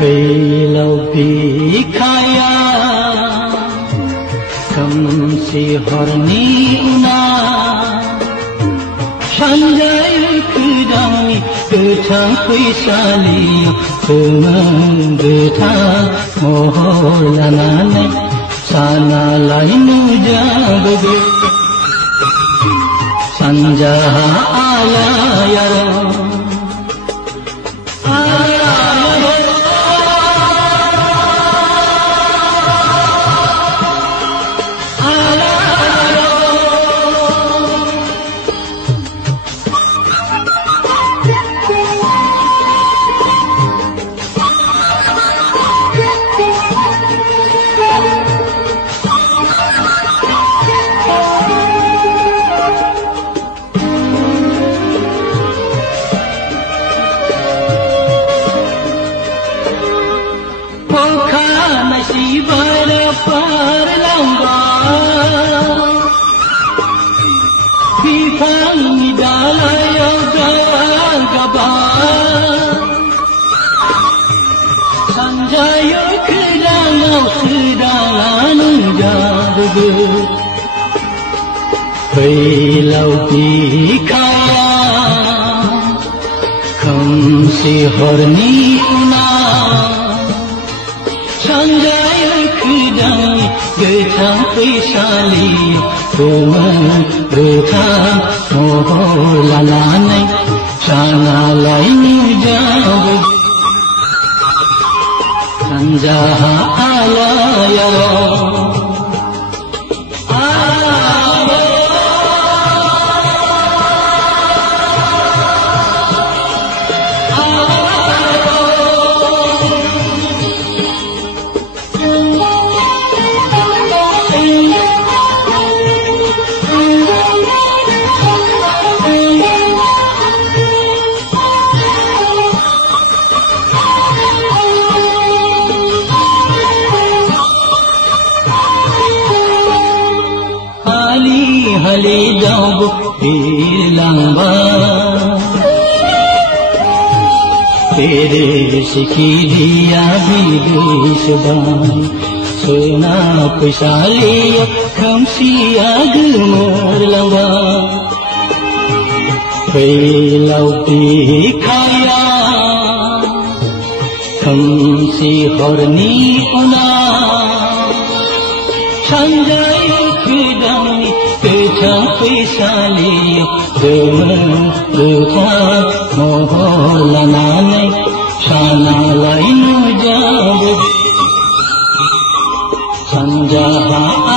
फैलाव बिखाया खोमसि हरनि उना सानजायो खोदांनि गोथां फैसालि गोथां महर लानानै सानालाय नुजाबोगो सानजाहा आलायारन बिफांनि दालायाव गाबा सानजायो खोदाङाव सोदाङा नुजाबोगो फैलाव बिखाया खोमसि हरनि उना सानजायो खोदांनि गोथां फैसालि गोथां महर लानानै सानालाय नुजाबोगो सानजाहा आलायारन हले दावबो बिरलांबा तेरे सिखिरिया बिदेशबाय सना फैसालियाव खोमसिया गोमोरलांबा फैलाव बिखाया खोमसि हरनि उना सानजायो खोदांनि गोथां फैसालियाव गोथां महर लानानै सानालाय नुजाबोगो सानजाहा